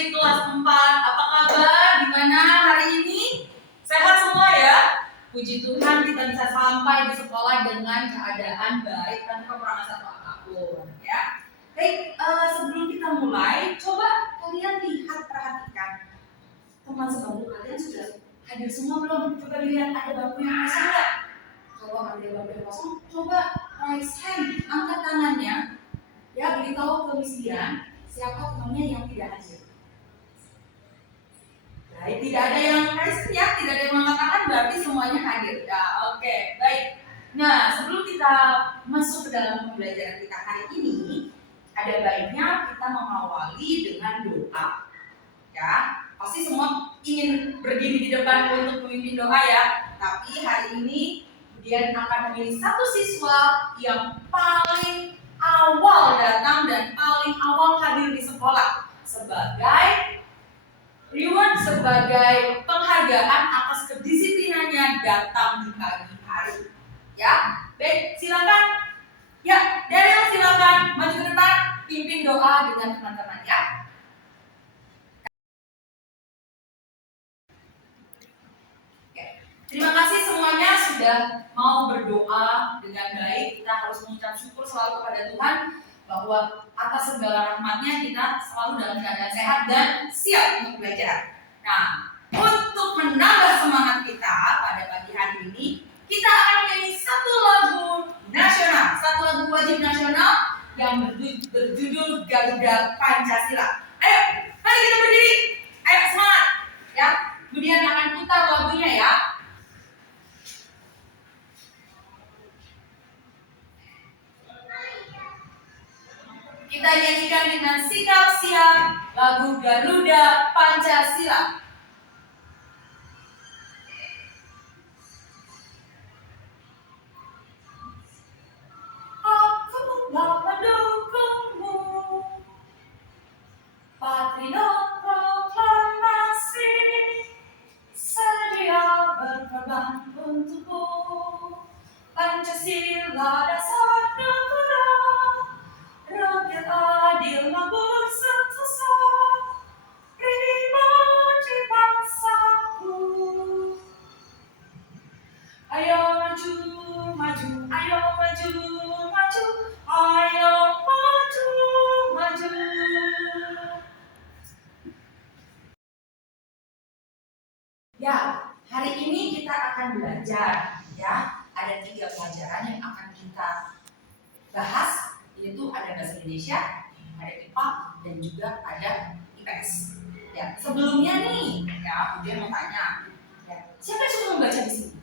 SD kelas 4. Apa kabar? Gimana hari ini? Sehat semua ya? Puji Tuhan kita bisa sampai di sekolah dengan keadaan baik tanpa kurang satu apapun ya. Baik, sebelum kita mulai, coba kalian perhatikan teman sebangku kalian sudah hadir semua belum? Coba lihat ada bangku yang kosong nggak? Kalau ada bangku yang kosong, coba raise hand, angkat tangannya, ya beritahu ke Miss Dian siapa temannya yang tidak hadir. Baik, tidak ada yang raise hand ya, tidak ada yang mengangkat tangan, berarti semuanya hadir. Ya, oke, baik. Nah, sebelum kita masuk ke dalam pembelajaran kita hari ini, ada baiknya kita mengawali dengan doa. Ya, pasti semua ingin berdiri di depan untuk memimpin doa ya. Tapi hari ini Dian akan memilih satu siswa yang paling awal datang dan paling awal hadir di sekolah sebagai reward, sebagai penghargaan atas kedisiplinannya datang di pagi hari. Ya, baik, silakan. Ya, Daryl silakan maju ke depan, pimpin doa dengan teman-teman ya. Terima kasih semuanya sudah mau berdoa dengan baik. Kita harus mengucap syukur selalu kepada Tuhan bahwa atas segala rahmatnya kita selalu dalam keadaan sehat dan siap untuk belajar. Nah, untuk menambah semangat kita pada pagi hari ini, kita akan menyanyi satu lagu nasional, satu lagu wajib nasional yang berjudul Garuda Pancasila. Ayo, mari kita berdiri. Ayo semangat, ya. Kemudian akan putar lagunya ya. Kita nyanyikan dengan sikap siap lagu Garuda Pancasila. Aku mendukungmu, Patriot Proklamasi, sedia berkorban untukku, Pancasila dasar negara, rakyat adil makmur sentosa, pribadi bangsaku. Ayo maju, maju, ayo maju, maju, ayo maju, maju. Ya, hari ini kita akan belajar ya. Ada 3 pelajaran yang akan kita bahas, yaitu ada bahasa Indonesia, ada IPA, dan juga ada IPS. Ya, sebelumnya nih, ya, dia mau tanya, ya, siapa yang suka membaca di sini?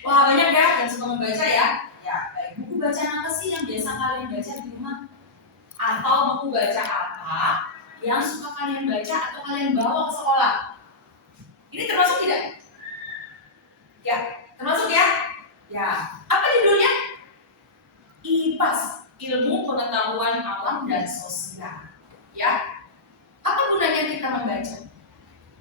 Wah, banyak ya yang suka membaca ya. Ya, baik. Buku bacaan apa sih yang biasa kalian baca di rumah? Atau buku baca apa yang suka kalian baca atau kalian bawa ke sekolah? Ini termasuk tidak? Ya, termasuk ya? Ya, apa judulnya? IPAS, Ilmu Pengetahuan Alam dan Sosial. Ya, apa gunanya kita membaca?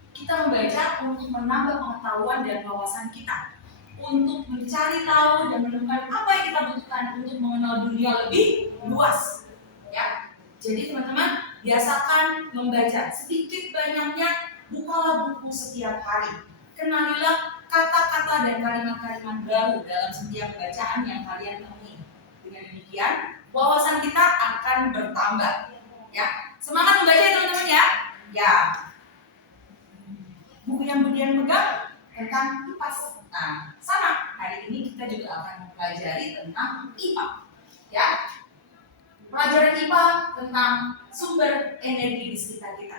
Kita membaca untuk menambah pengetahuan dan wawasan kita, untuk mencari tahu dan menemukan apa yang kita butuhkan untuk mengenal dunia lebih luas. Ya, jadi teman-teman biasakan membaca sedikit banyaknya, bukalah buku setiap hari. Kenalilah kata-kata dan kalimat-kalimat baru dalam setiap bacaan yang kalian temui. Dengan demikian, wawasan kita akan bertambah. Ya, semangat membaca ya teman-teman ya. Ya. Buku yang kemudian pegang tentang IPAS. Nah, sama. Hari ini kita juga akan mempelajari tentang IPA. Ya. Pelajaran IPA tentang sumber energi di sekitar kita.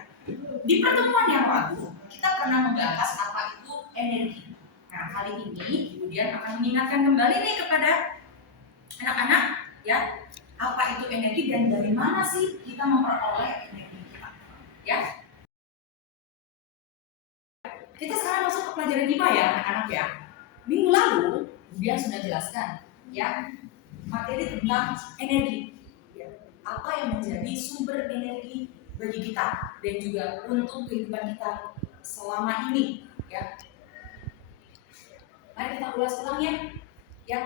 Di pertemuan yang lalu, kita pernah membahas apa itu energi. Nah, kali ini kemudian akan mengingatkan kembali nih kepada anak-anak, ya, apa itu energi dan dari mana sih kita memperoleh energi kita. Ya. Kita sekarang masuk ke pelajaran IPA ya anak-anak ya. Minggu lalu dia sudah jelaskan ya materi tentang energi. Ya, apa yang menjadi sumber energi bagi kita dan juga untuk kehidupan kita selama ini ya. Mari kita ulas ulang ya. Ya.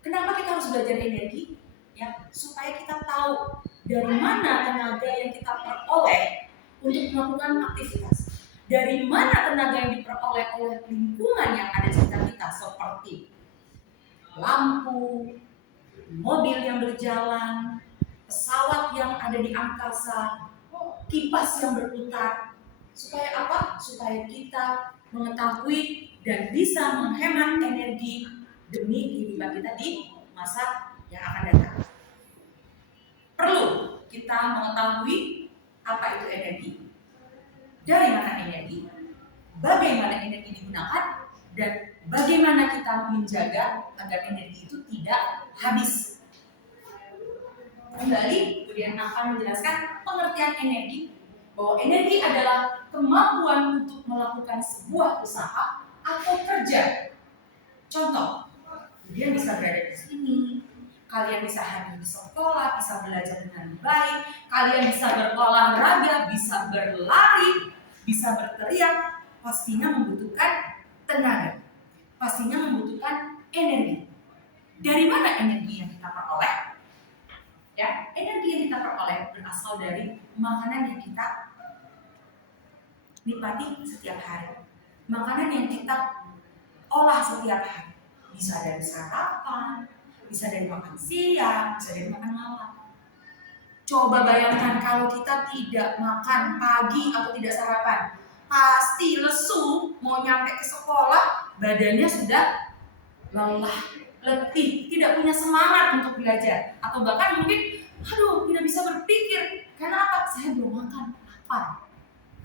Kenapa kita harus belajar energi? Ya, supaya kita tahu dari mana tenaga yang kita peroleh untuk melakukan aktivitas. Dari mana tenaga yang diperoleh oleh lingkungan yang ada di sekitar kita, seperti lampu, mobil yang berjalan, pesawat yang ada di angkasa, kipas yang berputar. Supaya apa? Supaya kita mengetahui dan bisa menghemat energi demi kehidupan kita di masa yang akan datang. Perlu kita mengetahui apa itu energi, dari mana energi, bagaimana energi digunakan, dan bagaimana kita menjaga agar energi itu tidak habis. Kembali, kemudian akan menjelaskan pengertian energi, bahwa energi adalah kemampuan untuk melakukan sebuah usaha atau kerja. Contoh, kalian bisa berada di sini, kalian bisa hadir di sekolah, bisa belajar dengan baik, kalian bisa berolahraga, bisa berlari, bisa berteriak, pastinya membutuhkan tenaga, pastinya membutuhkan energi. Dari mana energi yang kita peroleh? Ya, energi yang kita peroleh berasal dari makanan yang kita nikmati setiap hari, makanan yang kita olah setiap hari. Bisa dari sarapan, bisa dari makan siang, bisa dari makan malam. Coba bayangkan kalau kita tidak makan pagi atau tidak sarapan, pasti lesu, mau nyampe ke sekolah badannya sudah lelah, letih, tidak punya semangat untuk belajar, atau bahkan mungkin tidak bisa berpikir. Karena apa? Saya belum makan, lapar.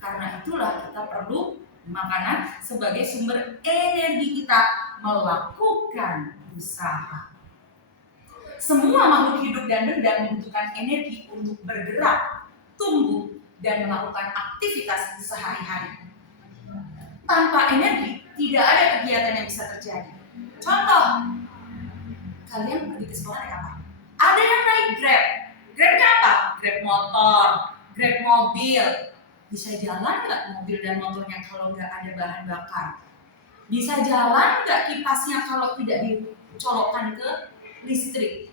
Karena itulah kita perlu makanan sebagai sumber energi kita melakukan usaha. Semua makhluk hidup dan benda membutuhkan energi untuk bergerak, tumbuh, dan melakukan aktivitas sehari-hari. Tanpa energi, tidak ada kegiatan yang bisa terjadi. Contoh, kalian pergi ke sekolah naik apa? Ada yang naik Grab. Grabnya apa? Grab motor, Grab mobil. Bisa jalan nggak mobil dan motornya kalau nggak ada bahan bakar? Bisa jalan nggak kipasnya kalau tidak dicolokkan ke listrik?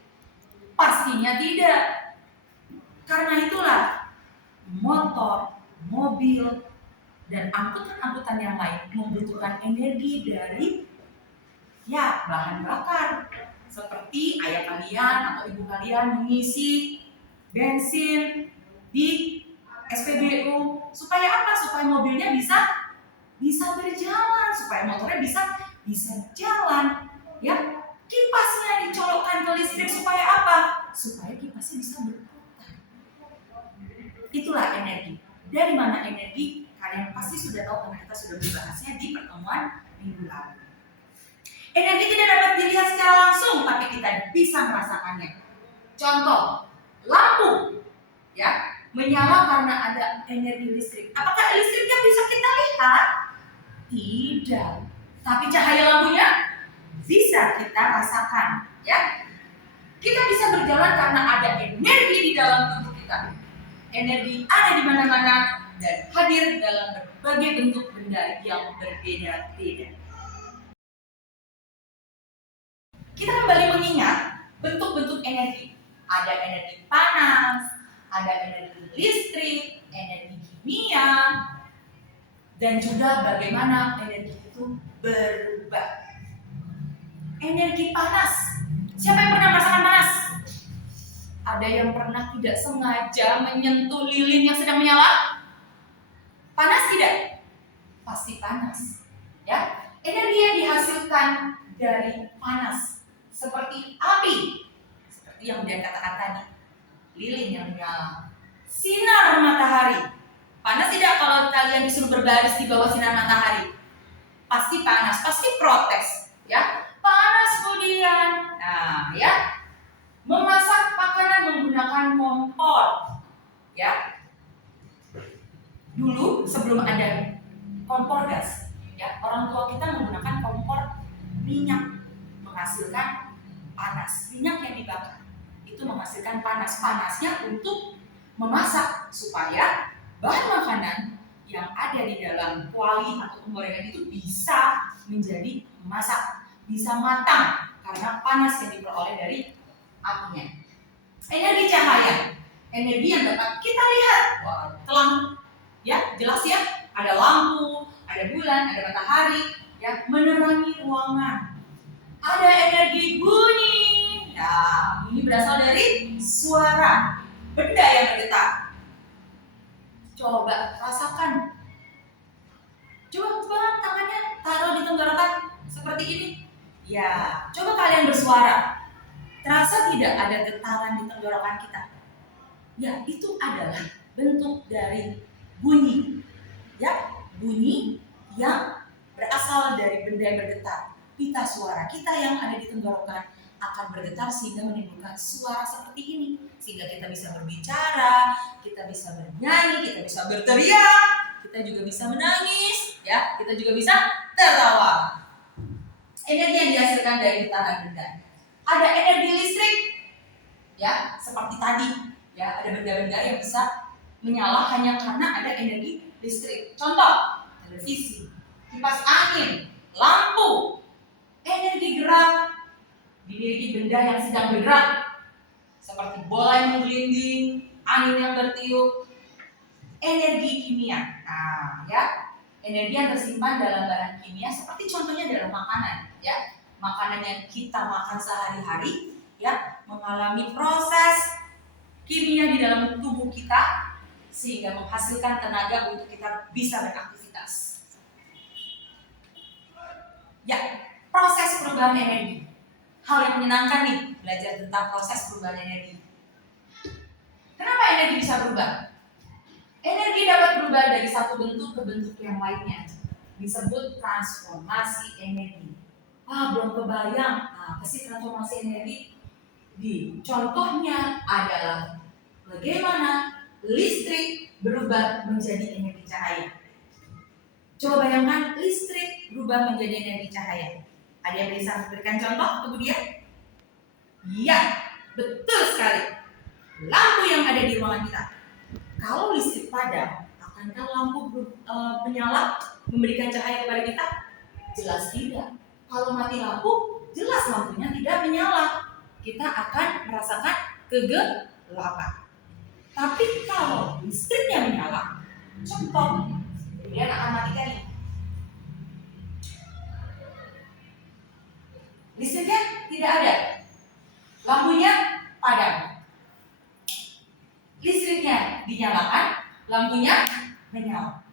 Pastinya tidak. Karena itulah motor, mobil, dan angkutan-angkutan yang lain membutuhkan energi dari bahan bakar. Seperti ayah kalian atau ibu kalian mengisi bensin di SPBU. Supaya apa? Supaya mobilnya bisa berjalan, supaya motornya bisa jalan. Ya, kipasnya dicolokkan ke listrik supaya apa? Supaya kipasnya bisa berputar. Itulah energi. Dari mana energi? Kalian pasti sudah tahu karena kita sudah membahasnya di pertemuan minggu lalu. Energi tidak dapat dilihat secara langsung, tapi kita bisa merasakannya. Contoh, lampu, menyala karena ada energi listrik. Apakah listriknya bisa kita lihat? Tidak. Tapi cahaya lampunya bisa kita rasakan. Kita bisa berjalan karena ada energi di dalam tubuh kita. Energi ada di mana-mana dan hadir dalam berbagai bentuk benda yang berbeda-beda. Kita kembali mengingat bentuk-bentuk energi. Ada energi panas, ada energi listrik, energi kimia, dan juga bagaimana energi itu berubah. Energi panas. Siapa yang pernah merasakan panas? Ada yang pernah tidak sengaja menyentuh lilin yang sedang menyala? Panas tidak? Pasti panas. Energi yang dihasilkan dari panas seperti api, seperti yang Dian katakan tadi, lilin yang menyala, sinar matahari. Panas tidak kalau kalian disuruh berbaris di bawah sinar matahari? Pasti panas, pasti protes, panas. Kemudian, memasak makanan menggunakan kompor, Dulu sebelum ada kompor gas, orang tua kita menggunakan kompor minyak, menghasilkan panas. Minyak yang dibakar itu menghasilkan panas. Panasnya untuk memasak supaya bahan makanan yang ada di dalam kuali atau penggorengan itu bisa menjadi masak, bisa matang karena panas yang diperoleh dari apinya. Energi cahaya. energi yang dapat kita lihat. Wah, terang, ya jelas ya. Ada lampu, ada bulan, ada matahari, ya menerangi ruangan. Ada energi bunyi. Ya, bunyi berasal dari suara benda yang bergetar. Coba rasakan. Coba tangannya taruh di tenggorokan seperti ini. Ya, coba kalian bersuara. Terasa tidak ada getaran di tenggorokan kita? Ya, itu adalah bentuk dari bunyi. Ya, bunyi yang berasal dari benda yang bergetar. Pita suara kita yang ada di tenggorokan akan bergetar sehingga menimbulkan suara seperti ini. Sehingga kita bisa berbicara, kita bisa bernyanyi, kita bisa berteriak, kita juga bisa menangis, ya, kita juga bisa tertawa. Energi yang dihasilkan dari getaran benda. Ada energi listrik, ya, seperti tadi, ya, ada benda-benda yang bisa menyala hanya karena ada energi listrik. Contoh, televisi, kipas angin, lampu. Energi gerak dimiliki benda yang sedang bergerak, seperti bola yang menggelinding, angin yang bertiup. Energi kimia, nah, ya, energi yang tersimpan dalam bahan kimia, seperti contohnya dalam makanan, ya, makanan yang kita makan sehari-hari, ya, mengalami proses kimia di dalam tubuh kita sehingga menghasilkan tenaga untuk kita bisa beraktivitas. Ya, proses perubahan energi. Hal yang menyenangkan nih, belajar tentang proses perubahan energi. Kenapa energi bisa berubah? Energi dapat berubah dari satu bentuk ke bentuk yang lainnya. Disebut transformasi energi. Belum kebayang apa sih transformasi energi? Contohnya adalah bagaimana listrik berubah menjadi energi cahaya. Coba bayangkan listrik berubah menjadi energi cahaya. Ada yang bisa memberikan contoh kemudian? Iya, betul sekali. Lampu yang ada di ruangan kita. Kalau listrik padam, akankah lampu menyala memberikan cahaya kepada kita? Jelas tidak. Kalau mati lampu, jelas lampunya tidak menyala. Kita akan merasakan kegelapan. Tapi kalau listriknya menyala, contoh, kemudian akan matikan ini. Listriknya tidak ada, lampunya padam. Listriknya dinyalakan, lampunya menyala.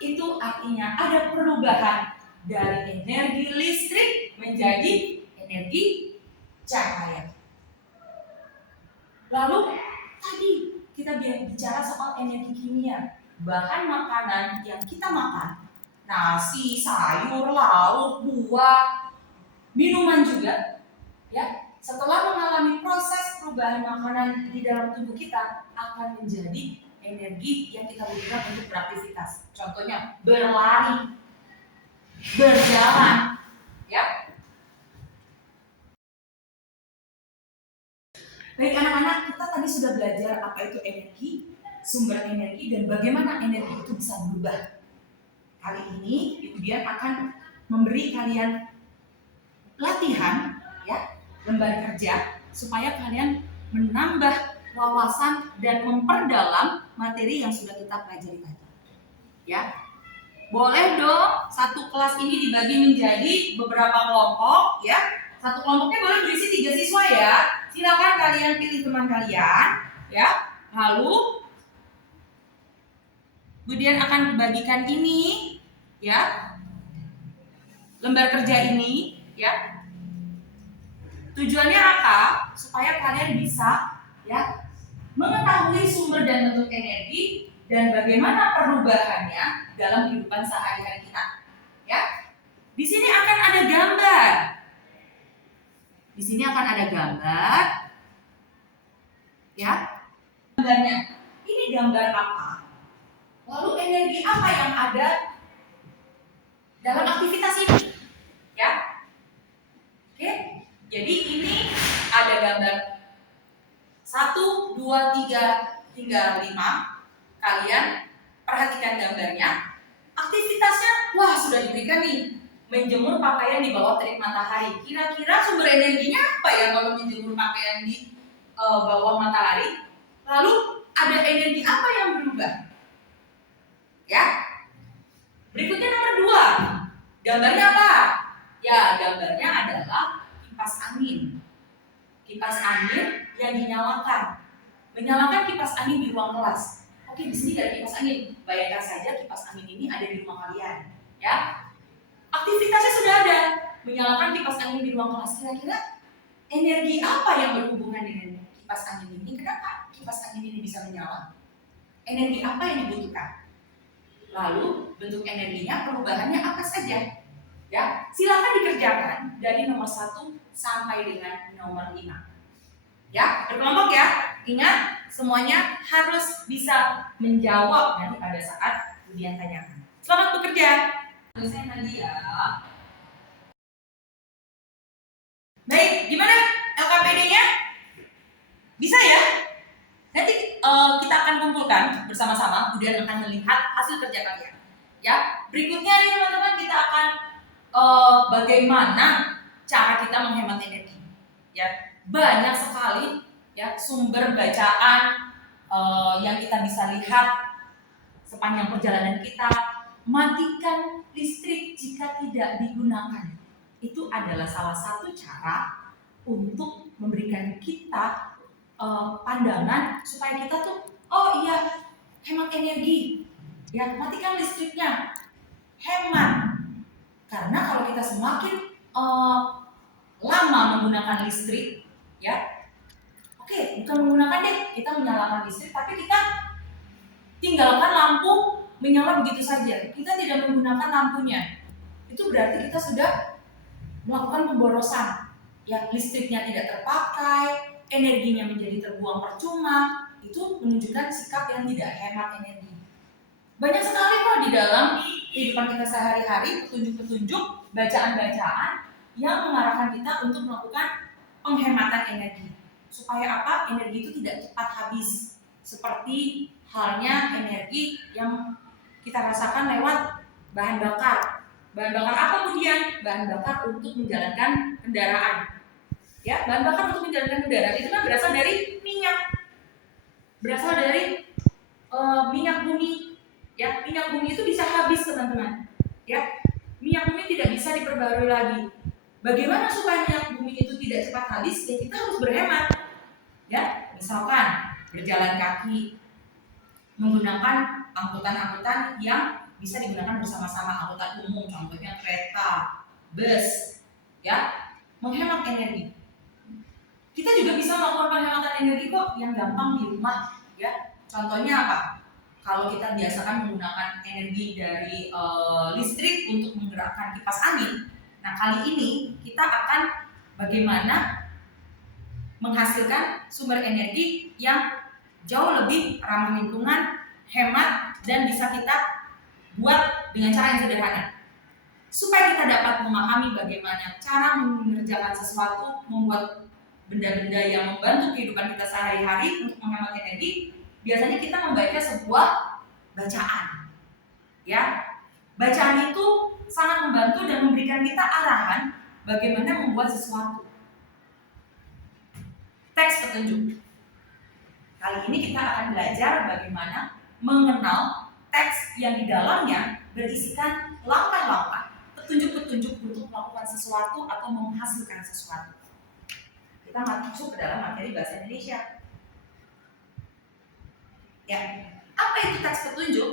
Itu artinya ada perubahan dari energi listrik menjadi energi cahaya. Lalu tadi kita bicara soal energi kimia. Bahan makanan yang kita makan, nasi, sayur, lauk, buah, minuman juga, ya, setelah mengalami proses perubahan makanan di dalam tubuh kita akan menjadi energi yang kita butuhkan untuk beraktivitas. Contohnya berlari, berjalan, ya. Baik anak-anak, kita tadi sudah belajar apa itu energi, sumber energi, dan bagaimana energi itu bisa berubah. Kali ini Ibu Dian akan memberi kalian latihan, ya, lembar kerja supaya kalian menambah wawasan dan memperdalam materi yang sudah kita pelajari tadi. Ya, boleh dong satu kelas ini dibagi menjadi beberapa kelompok, ya. Satu kelompoknya boleh berisi 3 siswa ya. Silakan kalian pilih teman kalian, ya. Lalu kemudian akan bagikan ini, ya, lembar kerja ini, ya. Tujuannya apa? Supaya kalian bisa, ya, mengetahui sumber dan bentuk energi dan bagaimana perubahannya dalam kehidupan sehari-hari kita. Ya, di sini akan ada gambar. Di sini akan ada gambar, ya. Gambarnya, ini gambar apa? Lalu energi apa yang ada dalam aktivitas ini? Ya, oke. Jadi ini ada gambar 1, 2, 3, hingga 5. Kalian perhatikan gambarnya. Aktivitasnya, wah, sudah diberikan nih. Menjemur pakaian di bawah terik matahari. Kira-kira sumber energinya apa ya kalau menjemur pakaian di bawah matahari? Lalu ada energi apa yang berubah? Ya. Berikutnya nomor 2. Gambarnya apa? Ya, gambarnya adalah kipas angin. Kipas angin yang dinyalakan. Menyalakan kipas angin di ruang kelas. Oke, di sini ada kipas angin. Bayangkan saja kipas angin ini ada di rumah kalian. Ya. Aktivitasnya sudah ada. Menyalakan kipas angin di ruang kelas. Kira-kira energi apa yang berhubungan dengan kipas angin ini? Kenapa kipas angin ini bisa menyala? Energi apa yang dibutuhkan? Lalu bentuk energinya, perubahannya apa saja? Ya, silakan dikerjakan dari nomor 1 sampai dengan nomor 5. Ya, berkelompok ya. Ingat, semuanya harus bisa menjawab nanti pada saat ujian tanyakan. Selamat bekerja. Saya Nadia. Baik, gimana LKPD-nya? Bisa ya? Nanti kita akan kumpulkan bersama-sama, kemudian akan melihat hasil kerja kalian. Ya, berikutnya nih teman-teman, kita akan bagaimana cara kita menghemat energi. Ya, banyak sekali ya sumber bacaan yang kita bisa lihat sepanjang perjalanan kita. Matikan listrik jika tidak digunakan. Itu adalah salah satu cara untuk memberikan kita pandangan supaya kita tuh, oh iya, hemat energi. Ya, matikan listriknya. Hemat. Karena kalau kita semakin lama menggunakan listrik, ya, oke, bukan menggunakan deh, kita menyalakan listrik, tapi kita tinggalkan lampu menyala begitu saja. Kita tidak menggunakan lampunya. Itu berarti kita sudah melakukan pemborosan. Ya, listriknya tidak terpakai, energinya menjadi terbuang percuma. Itu menunjukkan sikap yang tidak hemat energi. Banyak sekali kok di dalam kehidupan kita sehari-hari petunjuk-petunjuk, bacaan-bacaan yang mengarahkan kita untuk melakukan penghematan energi. Supaya apa? Energi itu tidak cepat habis. Seperti halnya energi yang kita rasakan lewat bahan bakar. Bahan bakar apa kemudian? Bahan bakar untuk menjalankan kendaraan. Ya, bahan bakar untuk menjalankan kendaraan itu kan berasal dari minyak. Berasal dari minyak bumi. Ya, minyak bumi itu bisa habis, teman-teman. Ya, minyak bumi tidak bisa diperbarui lagi. Bagaimana supaya minyak bumi itu tidak cepat habis? Ya, kita harus berhemat. Ya, misalkan berjalan kaki, menggunakan angkutan-angkutan yang bisa digunakan bersama-sama, angkutan umum, contohnya kereta, bus, ya, menghemat energi. Kita juga bisa melakukan penghematan energi kok yang gampang di rumah, ya. Contohnya apa? Kalau kita biasakan menggunakan energi dari listrik untuk menggerakkan kipas angin, nah kali ini kita akan bagaimana menghasilkan sumber energi yang jauh lebih ramah lingkungan, hemat, dan bisa kita buat dengan cara yang sederhana. Supaya kita dapat memahami bagaimana cara mengerjakan sesuatu, membuat benda-benda yang membantu kehidupan kita sehari-hari untuk menghemat energi, biasanya kita membaca sebuah bacaan. Ya, bacaan itu sangat membantu dan memberikan kita arahan bagaimana membuat sesuatu. Teks petunjuk. Kali ini kita akan belajar bagaimana mengenal teks yang di dalamnya berisikan langkah-langkah, petunjuk-petunjuk untuk melakukan sesuatu atau menghasilkan sesuatu. Kita masuk ke dalam materi bahasa Indonesia. Ya, apa itu teks petunjuk?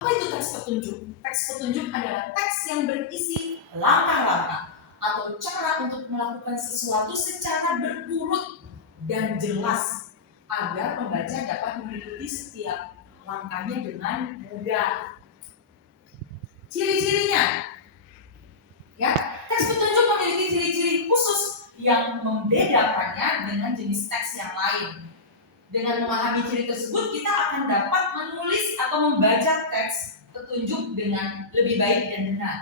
Apa itu teks petunjuk? Teks petunjuk adalah teks yang berisi langkah-langkah atau cara untuk melakukan sesuatu secara berurut dan jelas agar pembaca dapat mengikuti setiap langkahnya dengan mudah. Ciri-cirinya, ya, teks petunjuk memiliki ciri-ciri khusus yang membedakannya dengan jenis teks yang lain. Dengan memahami ciri tersebut, kita akan dapat menulis atau membaca teks petunjuk dengan lebih baik dan benar.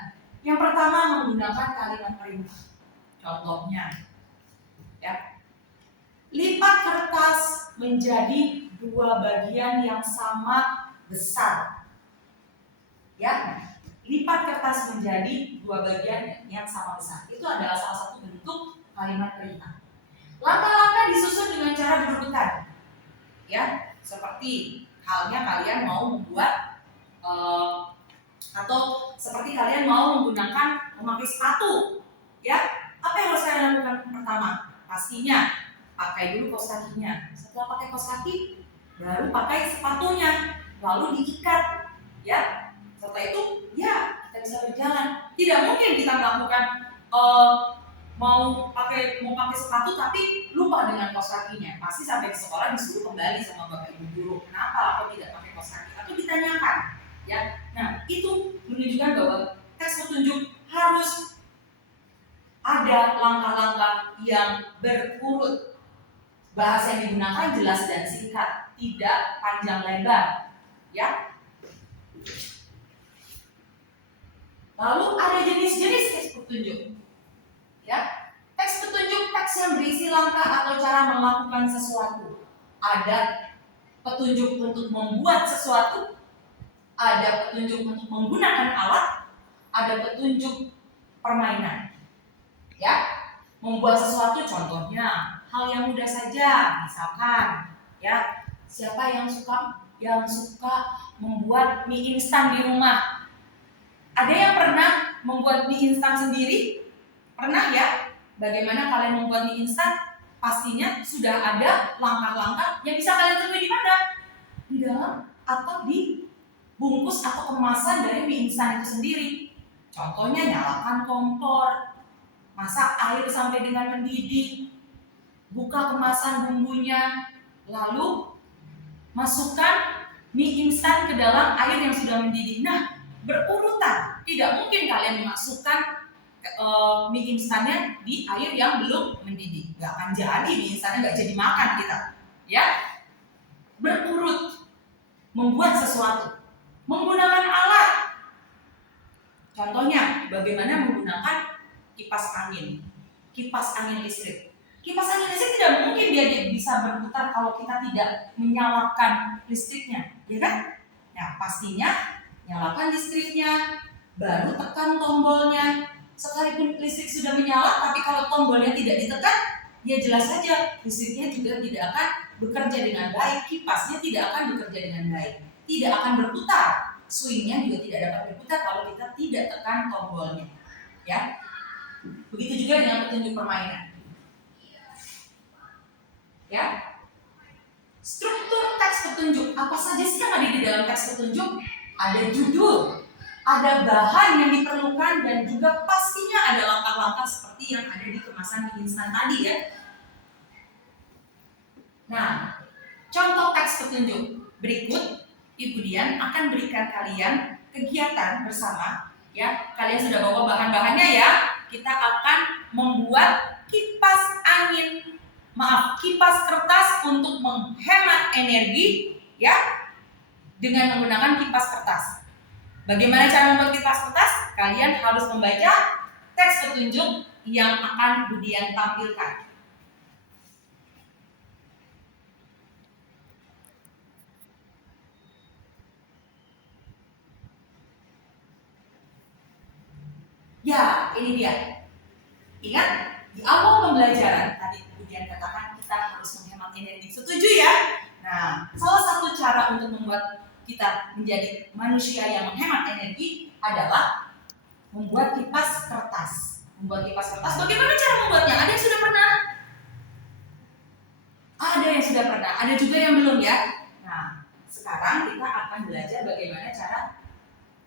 Yang pertama, menggunakan kalimat perintah. Contohnya, ya, lipat kertas menjadi 2 bagian yang sama besar. Ya, lipat kertas menjadi dua bagian yang sama besar. Itu adalah salah satu bentuk kalimat perintah. Langkah-langkah disusun dengan cara berurutan, ya, seperti halnya kalian mau membuat atau seperti kalian mau menggunakan memakai sepatu, ya. Apa yang harus kalian lakukan pertama? Pastinya pakai dulu kaos kakinya. Setelah pakai kaos kaki, baru pakai sepatunya, lalu diikat, ya. Setelah itu, ya, kita bisa berjalan. Tidak mungkin kita melakukan mau pakai sepatu tapi lupa dengan kaos kakinya. Pasti sampai di sekolah disuruh kembali sama bapak ibu guru. Kenapa aku tidak pakai kaos kaki? Atau ditanyakan, ya. Nah, itu menunjukkan bahwa teks petunjuk harus ada langkah-langkah yang berurut. Bahasa yang digunakan jelas dan singkat, tidak panjang lebar, ya. Lalu ada jenis-jenis teks petunjuk, ya. Teks petunjuk teks yang berisi langkah atau cara melakukan sesuatu. Ada petunjuk untuk membuat sesuatu, ada petunjuk untuk menggunakan alat, ada petunjuk permainan, ya. Membuat sesuatu contohnya hal yang mudah saja, misalkan, ya, siapa yang suka membuat mie instan di rumah? Ada yang pernah membuat mie instan sendiri? Pernah, ya? Bagaimana kalian membuat mie instan? Pastinya sudah ada langkah-langkah yang bisa kalian temui di mana? Di dalam atau di bungkus atau kemasan dari mie instan itu sendiri. Contohnya nyalakan kompor, masak air sampai dengan mendidih, buka kemasan bumbunya, lalu masukkan mie instan ke dalam air yang sudah mendidih. Nah, berurutan. Tidak mungkin kalian memasukkan mie instannya di air yang belum mendidih. Gak akan jadi, mie instannya gak jadi makan kita, ya. Berurut. Membuat sesuatu, menggunakan alat. Contohnya, bagaimana menggunakan kipas angin listrik. Kipas angin listrik tidak mungkin dia bisa berputar kalau kita tidak menyalakan listriknya, ya kan? Nah, pastinya nyalakan listriknya, baru tekan tombolnya. Sekalipun listrik sudah menyala, tapi kalau tombolnya tidak ditekan, ya jelas saja listriknya juga tidak akan bekerja dengan baik, kipasnya tidak akan bekerja dengan baik, tidak akan berputar, swingnya juga tidak dapat berputar kalau kita tidak tekan tombolnya, ya. Begitu juga dengan petunjuk permainan, ya. Struktur teks petunjuk, apa saja sih yang ada di dalam teks petunjuk? Ada judul, ada bahan yang diperlukan, dan juga pastinya ada langkah-langkah seperti yang ada di kemasan mie instan tadi, ya. Nah, contoh teks petunjuk berikut, Ibu Dian akan berikan kalian kegiatan bersama, ya. Kalian sudah bawa bahan-bahannya, ya. Kita akan membuat kipas kertas untuk menghemat energi, ya, dengan menggunakan kipas kertas. Bagaimana cara membuat kipas kertas? Kalian harus membaca teks petunjuk yang akan Bu Dian tampilkan. Ya, ini dia. Ingat, di awal pembelajaran tadi Bu Dian katakan kita harus menghemat energi. Setuju, ya? Nah, salah satu cara untuk membuat kita menjadi manusia yang menghemat energi adalah membuat kipas kertas. Membuat kipas kertas, bagaimana cara membuatnya? Ada yang sudah pernah? Ada yang sudah pernah, ada juga yang belum, ya. Nah, sekarang kita akan belajar bagaimana cara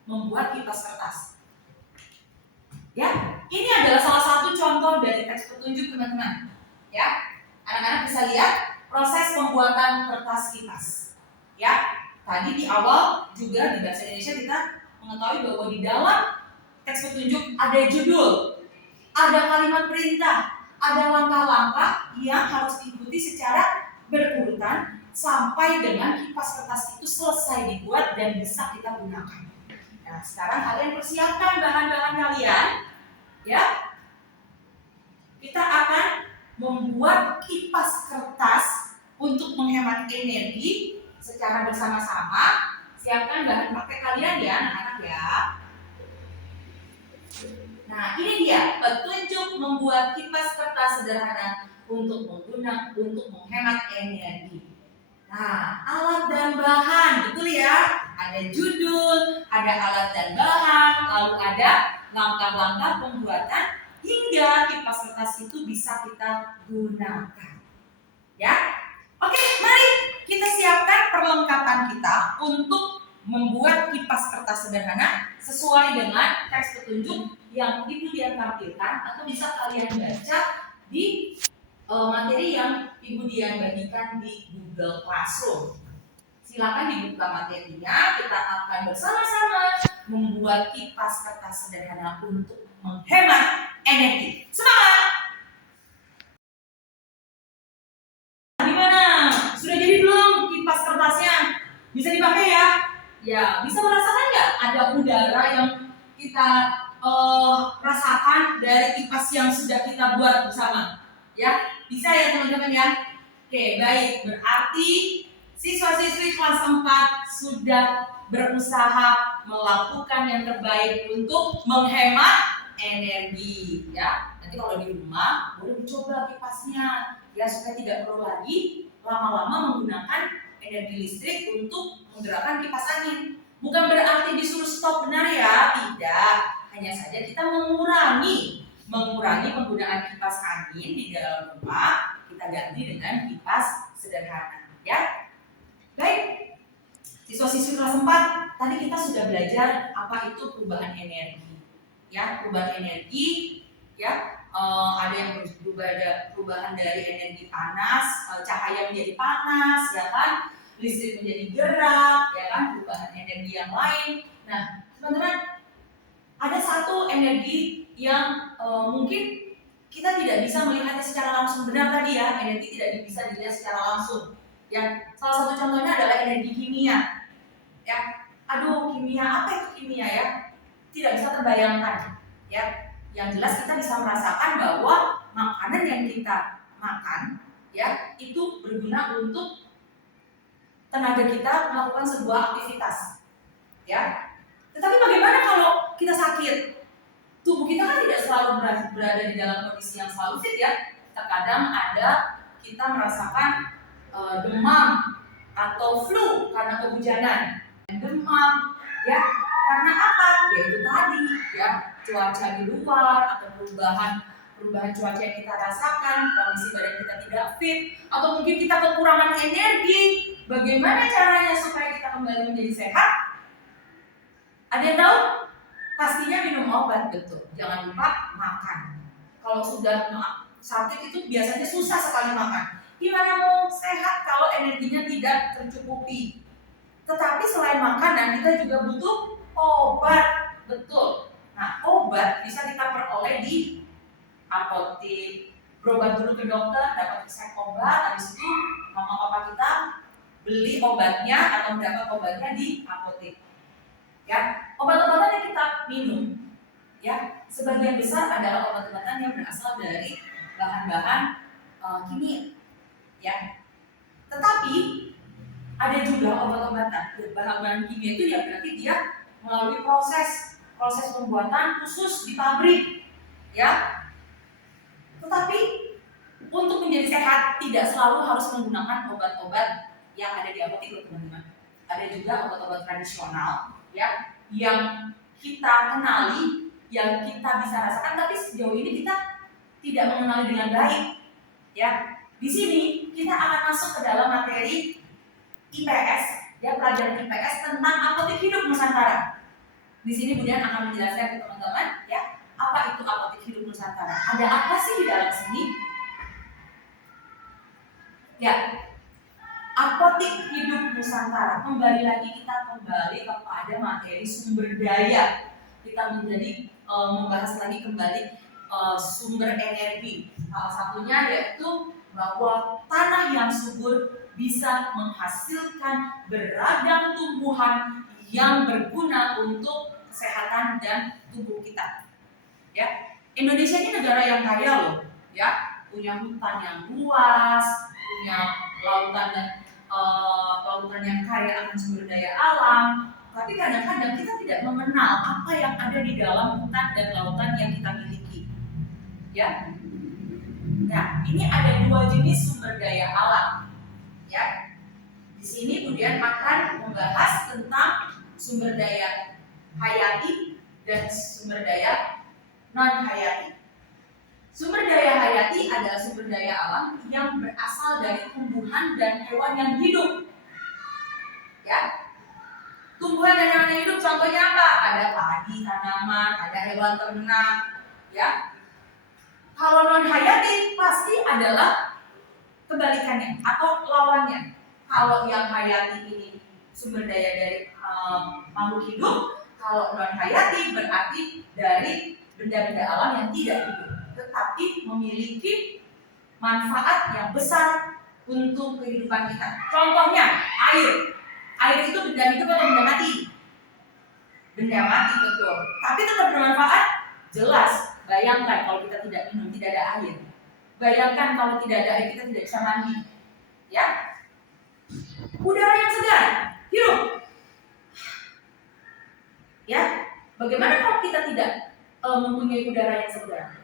membuat kipas kertas. Ya, ini adalah salah satu contoh dari teks petunjuk, teman-teman. Ya, anak-anak bisa lihat proses pembuatan kertas kipas. Ya, tadi di awal juga di bahasa Indonesia kita mengetahui bahwa di dalam teks petunjuk ada judul, ada kalimat perintah, ada langkah-langkah yang harus diikuti secara berurutan sampai dengan kipas kertas itu selesai dibuat dan bisa kita gunakan. Nah, sekarang kalian persiapkan bahan-bahan kalian, ya. Kita akan membuat kipas kertas untuk menghemat energi secara bersama-sama. Siapkan bahan pakai kalian, ya, anak-anak, ya. Nah, ini dia petunjuk membuat kipas kertas sederhana untuk menghemat energi. Nah, alat dan bahan, betul ya? Ada judul, ada alat dan bahan, lalu ada langkah-langkah pembuatan hingga kipas kertas itu bisa kita gunakan. Ya, oke, mari kita siapkan perlengkapan kita untuk membuat kipas kertas sederhana sesuai dengan teks petunjuk yang itu dia tampilkan atau bisa kalian baca di materi yang Ibu Dian bagikan di Google Classroom. Silakan dibuka materinya, kita akan bersama-sama membuat kipas kertas sederhana untuk menghemat energi. Semangat! Gimana? Sudah jadi belum kipas kertasnya? Bisa dipakai ya? Ya, bisa merasakan nggak ada udara yang kita rasakan dari kipas yang sudah kita buat bersama? Ya, bisa ya teman-teman ya? Oke, baik. Berarti siswa-siswi kelas 4 sudah berusaha melakukan yang terbaik untuk menghemat energi ya. Nanti kalau di rumah boleh dicoba kipasnya ya supaya tidak perlu lagi lama-lama menggunakan energi listrik untuk menggerakkan kipas angin. Bukan berarti disuruh stop, benar ya, tidak. Hanya saja kita mengurangi penggunaan kipas angin di dalam rumah, kita ganti dengan kipas sederhana ya. Baik, siswa-siswi kelas 4 tadi kita sudah belajar apa itu perubahan energi ya. Perubahan energi ya, ada yang perubahan dari energi panas, cahaya menjadi panas ya kan, listrik menjadi gerak ya kan, perubahan energi yang lain. Nah teman-teman, ada satu energi yang mungkin kita tidak bisa melihatnya secara langsung, benar tadi ya, energi tidak bisa dilihat secara langsung ya. Salah satu contohnya adalah energi kimia ya. Aduh, kimia, apa itu kimia ya, tidak bisa terbayangkan ya. Yang jelas kita bisa merasakan bahwa makanan yang kita makan ya itu berguna untuk tenaga kita melakukan sebuah aktivitas ya. Tetapi bagaimana kalau kita sakit? Tubuh kita kan tidak selalu berada di dalam kondisi yang selalu fit ya. Terkadang ada kita merasakan demam atau flu karena kehujanan, demam ya karena apa? Yaitu tadi ya, cuaca di luar atau perubahan cuaca yang kita rasakan, kondisi badan kita tidak fit, atau mungkin kita kekurangan energi. Bagaimana caranya supaya kita kembali menjadi sehat? Ada yang tahu? Pastinya minum obat, betul. Jangan lupa makan. Kalau sudah sakit itu biasanya susah sekali makan. Gimana mau sehat kalau energinya tidak tercukupi? Tetapi selain makanan kita juga butuh obat, betul. Nah, obat bisa kita peroleh di apotek. Berobat dulu ke dokter, dapat resep obat, habis itu mama papa kita beli obatnya atau mendapat obatnya di apotek. Ya, obat-obatan yang kita minum ya sebagian besar adalah obat-obatan yang berasal dari bahan-bahan kimia ya. Tetapi ada juga obat-obatan bahan-bahan kimia itu ya berarti dia melalui proses pembuatan khusus di pabrik ya. Tetapi untuk menjadi sehat tidak selalu harus menggunakan obat-obat yang ada di apotek loh teman-teman. Ada juga obat-obat tradisional ya yang kita kenali, yang kita bisa rasakan, tapi sejauh ini kita tidak mengenali dengan baik ya. Di sini kita akan masuk ke dalam materi IPS ya, pelajaran IPS tentang apotek hidup Nusantara. Di sini Bu Dian akan menjelaskan ke teman-teman ya, apa itu apotek hidup Nusantara. Ada apa sih di dalam sini? Ya, apotek hidup Nusantara. Kembali lagi kita kembali kepada materi sumber daya. Kita menjadi membahas lagi kembali sumber energi. Salah satunya yaitu bahwa tanah yang subur bisa menghasilkan beragam tumbuhan yang berguna untuk kesehatan dan tubuh kita. Ya, Indonesia ini negara yang kaya loh, ya, punya hutan yang luas, punya lautan yang kaya akan sumber daya alam, tapi kadang-kadang kita tidak mengenal apa yang ada di dalam hutan dan lautan yang kita miliki. Ya. Nah, ini ada dua jenis sumber daya alam. Ya. Di sini kemudian akan membahas tentang sumber daya hayati dan sumber daya non hayati. Sumber daya hayati adalah sumber daya alam yang berasal dari tumbuhan dan hewan yang hidup. Ya. Tumbuhan dan hewan yang hidup contohnya apa? Ada padi, tanaman, ada hewan ternak, ya. Kalau non hayati pasti adalah kebalikannya atau lawannya. Kalau yang hayati ini sumber daya dari makhluk hidup, kalau non hayati berarti dari benda-benda alam yang tidak hidup, tetapi memiliki manfaat yang besar untuk kehidupan kita. Contohnya air. Air itu benda hidup atau benda mati? Benda mati, betul. Tapi tetap bermanfaat? Jelas. Bayangkan kalau kita tidak minum, tidak ada air. Bayangkan kalau tidak ada air, kita tidak bisa mandi. Ya. Udara yang segar, hidup. Ya. Bagaimana kalau kita tidak mempunyai udara yang segar?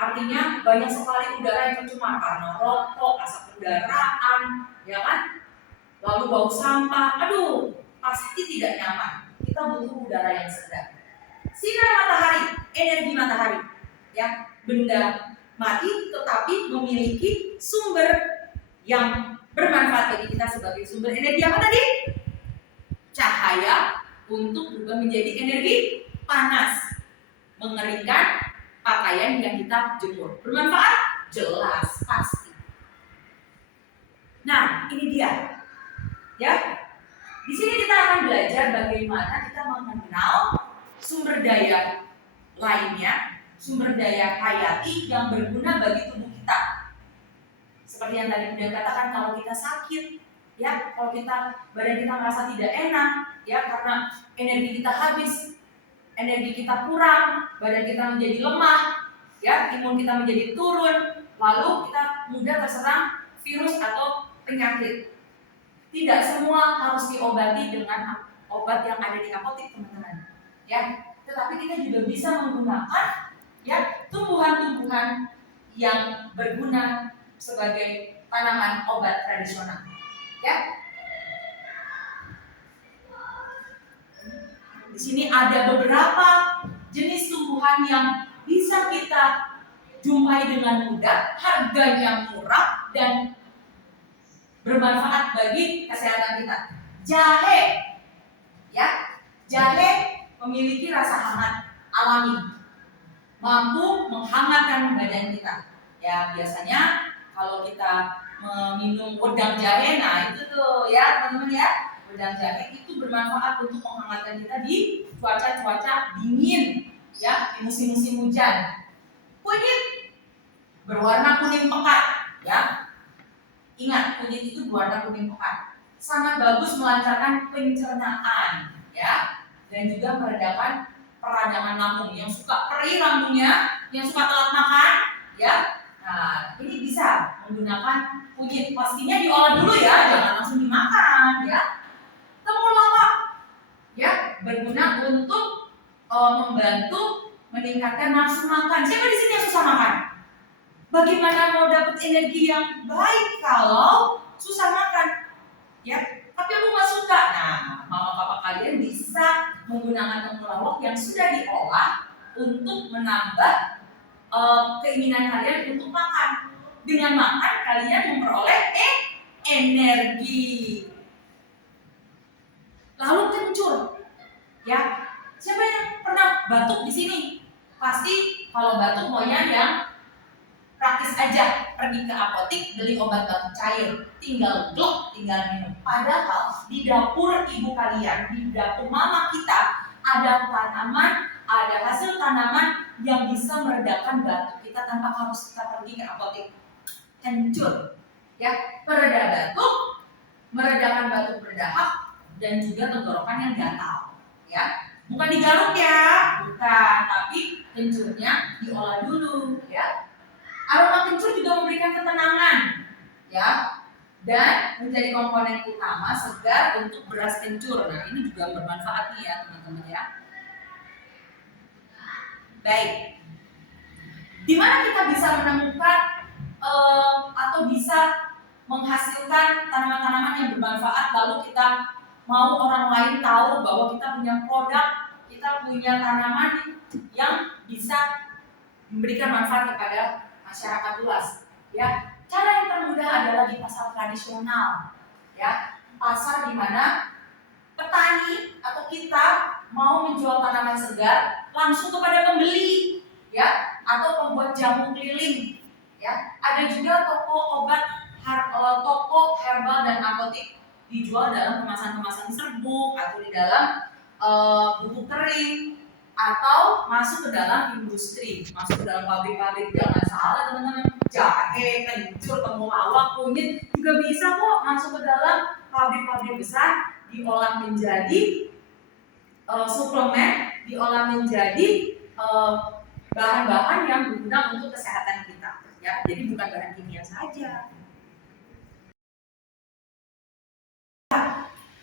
Artinya banyak sekali udara yang tercemar karena rokok, asap kendaraan, ya kan? Lalu bau sampah, aduh, pasti tidak nyaman. Kita butuh udara yang segar. Sinar matahari, energi matahari, ya, benda mati tetapi memiliki sumber yang bermanfaat bagi kita sebagai sumber energi apa tadi? Cahaya untuk berubah menjadi energi panas, mengeringkan pakaian yang kita jemur. Bermanfaat? Jelas, pasti. Nah, ini dia. Ya, di sini kita akan belajar bagaimana kita mengenal sumber daya lainnya, sumber daya hayati yang berguna bagi tubuh kita. Seperti yang tadi sudah katakan, kalau kita sakit, ya, kalau badan kita merasa tidak enak, ya, karena energi kita habis, energi kita kurang, badan kita menjadi lemah, ya, imun kita menjadi turun, lalu kita mudah terserang virus atau penyakit. Tidak semua harus diobati dengan obat yang ada di apotek, teman-teman. Ya, tetapi kita juga bisa menggunakan, ya, tumbuhan-tumbuhan yang berguna sebagai tanaman obat tradisional. Ya. Di sini ada beberapa jenis tumbuhan yang bisa kita jumpai dengan mudah, harganya murah dan bermanfaat bagi kesehatan kita. Jahe, ya, jahe memiliki rasa hangat alami, mampu menghangatkan badan kita. Ya, biasanya kalau kita meminum wedang jahe, nah itu tuh ya teman-teman ya, wedang jahe itu bermanfaat untuk menghangatkan kita di cuaca-cuaca dingin, ya, di musim-musim hujan. Kunyit berwarna kuning pekat, ya. Ingat, kunyit itu berwarna kuning pekat. Sangat bagus melancarkan pencernaan, ya, dan juga meredakan peradangan lambung. Yang suka perih lambungnya, yang suka telat makan, ya. Nah, ini bisa menggunakan kunyit. Pastinya diolah dulu ya, jangan langsung dimakan, ya. Temulawak, ya, berguna untuk membantu meningkatkan nafsu makan. Siapa di sini yang susah makan? Bagaimana mau dapat energi yang baik kalau susah makan? Ya, tapi aku nggak suka. Nah, mama papa kalian bisa menggunakan temulawak yang sudah diolah untuk menambah keinginan kalian untuk makan. Dengan makan kalian memperoleh energi. Lalu kencur, ya. Siapa yang pernah batuk di sini? Pasti kalau batuk maunya yang praktis aja, pergi ke apotek beli obat batuk cair, tinggal glok, tinggal minum. Padahal di dapur ibu kalian, di dapur mama kita ada tanaman, ada hasil tanaman yang bisa meredakan batuk kita tanpa harus kita pergi ke apotek. Kencur, ya, pereda batuk, meredakan batuk berdahak, dan juga tenggorokan yang gatal, ya. Bukan digaruk ya, bukan, tapi kencurnya diolah dulu, ya. Aroma kencur juga memberikan ketenangan, ya. dan menjadi komponen utama segar untuk beras kencur. Nah, ini juga bermanfaat nih ya teman-teman ya. Baik, di mana kita bisa menemukan atau bisa menghasilkan tanaman-tanaman yang bermanfaat, lalu kita mau orang lain tahu bahwa kita punya produk, kita punya tanaman yang bisa memberikan manfaat kepada masyarakat luas. Ya, cara yang termudah adalah di pasar tradisional. Ya, pasar di mana petani atau kita mau menjual tanaman segar langsung kepada pembeli, ya, atau pembuat jamu keliling. Ya, ada juga toko obat, toko herbal dan apotek dijual dalam kemasan-kemasan serbuk atau di dalam bubuk kering atau masuk ke dalam industri, masuk ke dalam pabrik-pabrik. Jangan salah teman-teman, jahe, kencur, temulawak, kunyit juga bisa kok masuk ke dalam pabrik-pabrik besar, diolah menjadi suplemen, diolah menjadi bahan-bahan yang berguna untuk kesehatan kita. Ya, jadi bukan bahan kimia saja.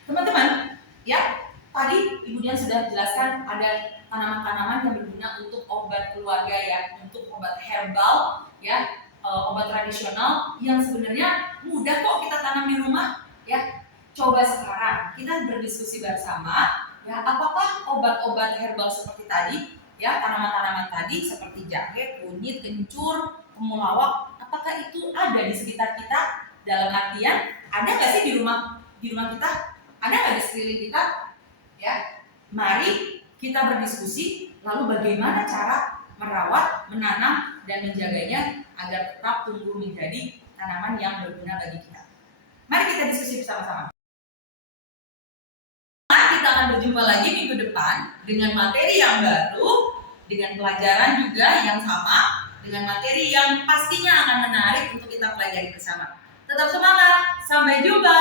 Teman-teman, ya, tadi Ibu Dian sudah jelaskan ada tanaman-tanaman yang berguna untuk obat keluarga ya, untuk obat herbal ya, obat tradisional yang sebenarnya mudah kok kita tanam di rumah ya. Coba sekarang kita berdiskusi bersama ya, apakah obat-obat herbal seperti tadi ya, tanaman-tanaman tadi seperti jahe, kunyit, kencur, temulawak, apakah itu ada di sekitar kita? Dalam artian, ada nggak sih di rumah kita? Ada nggak di sekeliling kita? Ya, mari kita berdiskusi. Lalu bagaimana cara merawat, menanam, dan menjaganya agar tetap tumbuh menjadi tanaman yang berguna bagi kita. Mari kita diskusi bersama-sama. Kita akan berjumpa lagi minggu depan dengan materi yang baru, dengan pelajaran juga yang sama, dengan materi yang pastinya akan menarik untuk kita pelajari bersama. Tetap semangat, sampai jumpa.